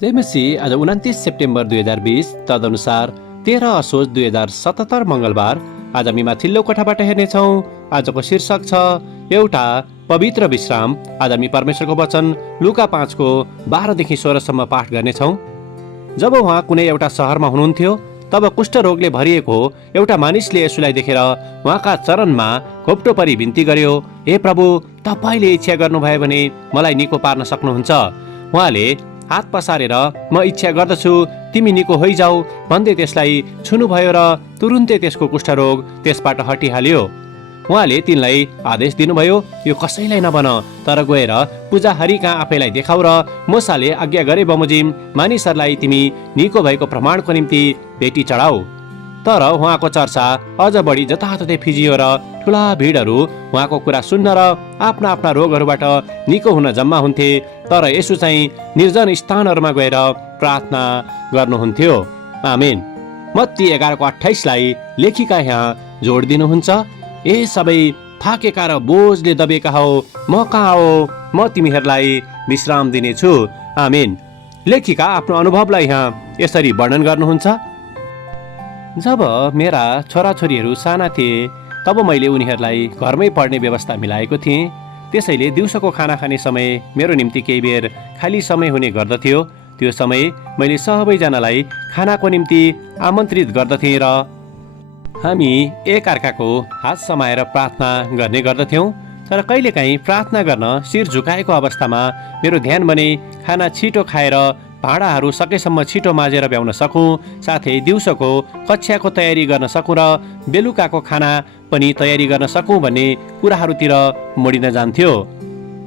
जय मसीह। आज 29 सेप्टेम्बर 2020 तदनुसार 13 असोज 2077 मङ्गलबार। आज हामी माथिल्लो कोठाबाट हेर्नेछौँ। आजको शीर्षक छ एउटा पवित्र विश्राम। आज हामी परमेश्वरको वचन लुका 5को 12देखि 16सम्म पाठ गर्नेछौँ। जब उहाँ कुनै एउटा सहरमा हुनुहुन्थ्यो तब कुष्ठरोगले भरिएको एउटा मानिसले यसुलाई देखेर उहाँका चरणमा घोप्टो परी बिन्ती गर्यो, हे प्रभु, तपाईँले इच्छा गर्नुभयो भने मलाई निको पार्न सक्नुहुन्छ। उहाँले हात पसारेर म इच्छा गर्दछु, तिमी निको होइजाऊ भन्दै त्यसलाई छुनुभयो र तुरुन्तै त्यसको कुष्ठरोग त्यसबाट हटिहाल्यो। उहाँले तिनलाई आदेश दिनुभयो, यो कसैलाई नभन, तर गएर पूजाहारी कहाँ आफैलाई देखाऊ र मोसाले आज्ञा गरे बमोजिम मानिसहरूलाई तिमी निको भएको प्रमाणको निम्ति भेटी चढाऊ। तर उहाँको चर्चा अझ बढी जताततै फिजियो र ठुला भिडहरू उहाँको कुरा सुन्न र आफ्ना आफ्ना रोगहरूबाट निको हुन जम्मा हुन्थे। तर यसो चाहिँ निर्जन स्थानहरूमा गएर प्रार्थना गर्नुहुन्थ्यो। आमेन। मत्ती 11:28लाई लेखिका यहाँ जोड दिनुहुन्छ, ए सबै थाकेका र बोझले दबेका हो, म कहाँ हो, म तिमीहरूलाई विश्राम दिनेछु। आमेन। लेखिका आफ्नो अनुभवलाई यहाँ यसरी वर्णन गर्नुहुन्छ, जब मेरा छोराछोरीहरू साना थिए तब मैले उनीहरूलाई घरमै पढ्ने व्यवस्था मिलाएको थिएँ। त्यसैले दिउँसोको खाना खाने समय मेरो निम्ति केही बेर खाली समय हुने गर्दथ्यो। त्यो समय मैले सबैजनालाई खानाको निम्ति आमन्त्रित गर्दथेँ र हामी एकअर्काको हात समाएर प्रार्थना गर्ने गर्दथ्यौँ। तर कहिलेकाहीँ प्रार्थना गर्न शिर झुकाएको अवस्थामा मेरो ध्यान भने खाना छिटो खाएर भाँडाहरू सकेसम्म छिटो माझेर भ्याउन सकूँ, साथै दिउँसोको कक्षाको तयारी गर्न सकूँ र बेलुकाको खाना पनि तयारी गर्न सकूँ भन्ने कुराहरूतिर मोडिन जान्थ्यो।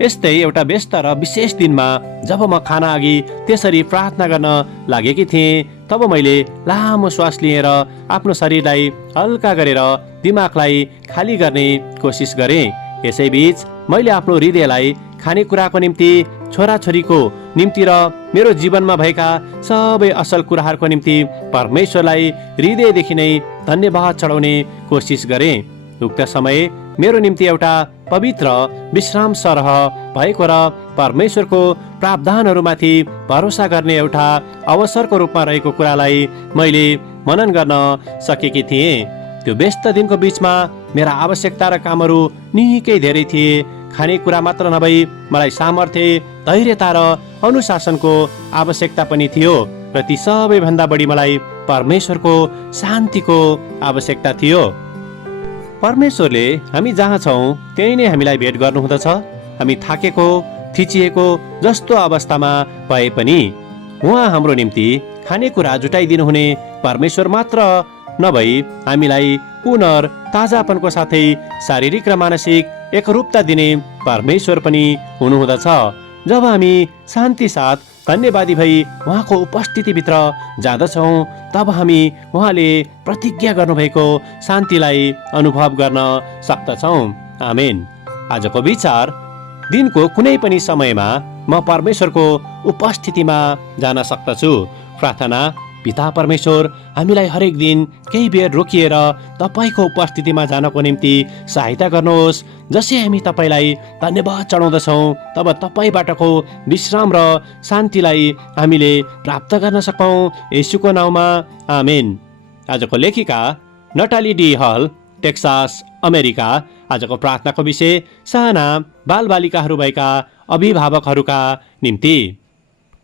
यस्तै एउटा व्यस्त र विशेष दिनमा जब म खाना अघि त्यसरी प्रार्थना गर्न लागेकी थिएँ तब मैले लामो श्वास लिएर आफ्नो शरीरलाई हल्का गरेर दिमागलाई खाली गर्ने कोसिस गरेँ। यसैबीच मैले आफ्नो हृदयलाई खानेकुराको निम्ति, छोराछोरीको निम्ति र मेरो जीवनमा भएका सबै असल कुराहरूको निम्ति परमेश्वरलाई हृदयदेखि नै धन्यवाद चढाउने कोसिस गरेँ। उक्त समय मेरो निम्ति एउटा पवित्र विश्राम सरह भएको र परमेश्वरको प्रावधानहरूमाथि भरोसा गर्ने एउटा अवसरको रूपमा रहेको कुरालाई मैले मनन गर्न सकेकी थिएँ। त्यो व्यस्त दिनको बीचमा मेरा आवश्यकता र कामहरू निकै धेरै थिए। खानेकुरा मात्र नभई मलाई सामर्थ्य, धैर्यता र अनुशासनको आवश्यकता पनि थियो र ती सबैभन्दा बढी मलाई परमेश्वरको शान्तिको आवश्यकता थियो। परमेश्वरले हामी जहाँ छौँ त्यही नै हामीलाई भेट गर्नुहुँदछ। हामी थाकेको, थिचिएको जस्तो अवस्थामा भए पनि उहाँ हाम्रो निम्ति खानेकुरा जुटाइदिनुहुने परमेश्वर मात्र नभई हामीलाई पुनर्ताजापनको साथै शारीरिक र मानसिक एकरूपता दिने परमेश्वर पनि हुनुहुँदछ। जब हामी शान्ति साथ धन्यवादी भई उहाँको उपस्थितिभित्र जाँदछौँ तब हामी उहाँले प्रतिज्ञा गर्नुभएको शान्तिलाई अनुभव गर्न सक्दछौँ। आमेन। आजको विचार, दिनको कुनै पनि समयमा म परमेश्वरको उपस्थितिमा जान सक्दछु। प्रार्थना, पिता परमेश्वर, हामीलाई हरेक दिन केही बेर रोकिएर तपाईँको उपस्थितिमा जानको निम्ति सहायता गर्नुहोस्। जसै हामी तपाईँलाई धन्यवाद चढाउँदछौँ तब तपाईँबाटको विश्राम र शान्तिलाई हामीले प्राप्त गर्न सकौँ। येशूको नाउँमा आमेन। आजको लेखिका नटाली डी हल, टेक्सास, अमेरिका। आजको प्रार्थनाको विषय साना बालबालिकाहरू भएका अभिभावकहरूका निम्ति।